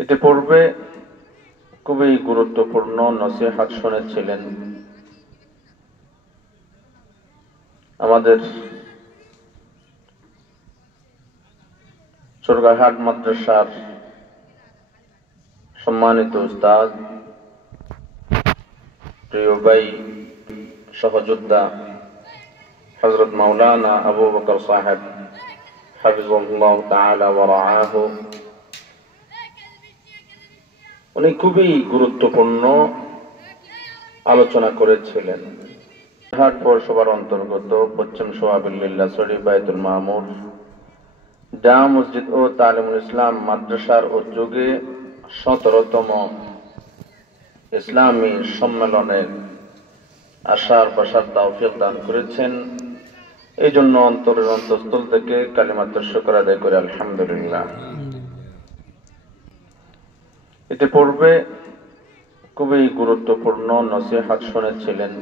ইতিপূর্বে খুবই গুরুত্বপূর্ণ নসিহত শুনেছিলেন আমাদের চোরগাঁহাট মাদ্রাসার সম্মানিত উস্তাদ, প্রিয় ভাই, সহযোদ্ধা হযরত মাওলানা আবু বকর সাহেব হাফিজাহুল্লাহ তাআলা ওয়া রাআহু, উনি খুবই গুরুত্বপূর্ণ আলোচনা করেছিলেন। হাট পৌরসভার অন্তর্গত পশ্চিম সোহাবিল্লাহ শরীফ বাইতুল মামুর জামে মসজিদ ও তালিমুল ইসলাম মাদ্রাসার উদ্যোগে 17তম ইসলামী সম্মেলনের আসার বসার তৌফিক দান করেছেন। এই জন্য অন্তরের অন্তঃস্থল থেকে কালিমাতুশ শুকর আদায় করে আলহামদুলিল্লাহ। ইতিপূর্বে খুবই গুরুত্বপূর্ণ নসিহত শুনেছিলেন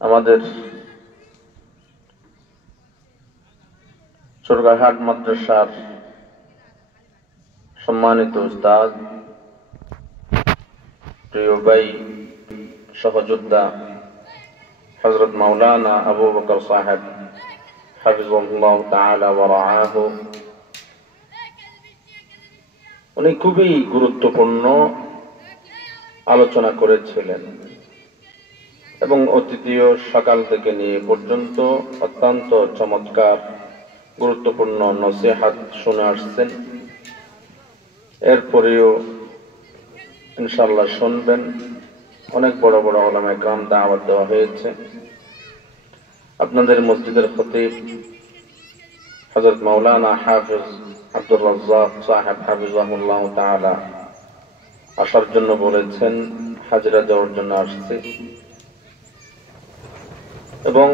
আমাদের চোরগাঁহাট মাদ্রাসার সম্মানিত উস্তাদ, প্রিয় ভাই, সহযোদ্ধা হযরত মাওলানা আবু বকর সাহেব হাফিজাহুল্লাহ তাআলা ওয়া রাআহু, উনি খুবই গুরুত্বপূর্ণ আলোচনা করেছিলেন এবং অতীতীয় সকাল থেকে নিয়ে পর্যন্ত অত্যন্ত চমৎকার গুরুত্বপূর্ণ নসিহত শুনে আসছেন। এরপরেও ইনশাআল্লাহ শুনবেন। অনেক বড় বড় উলামায়ে কেরাম দাওয়াত দেওয়া হয়েছে। আপনাদের মসজিদের খতিব হযরত মাওলানা হাফিজ আব্দুর রাজ্জাক সাহেব হাফিজাহুল্লাহ তাআলা আসার জন্য বলেছেন, হাজিরা দেওয়ার জন্য আসছে এবং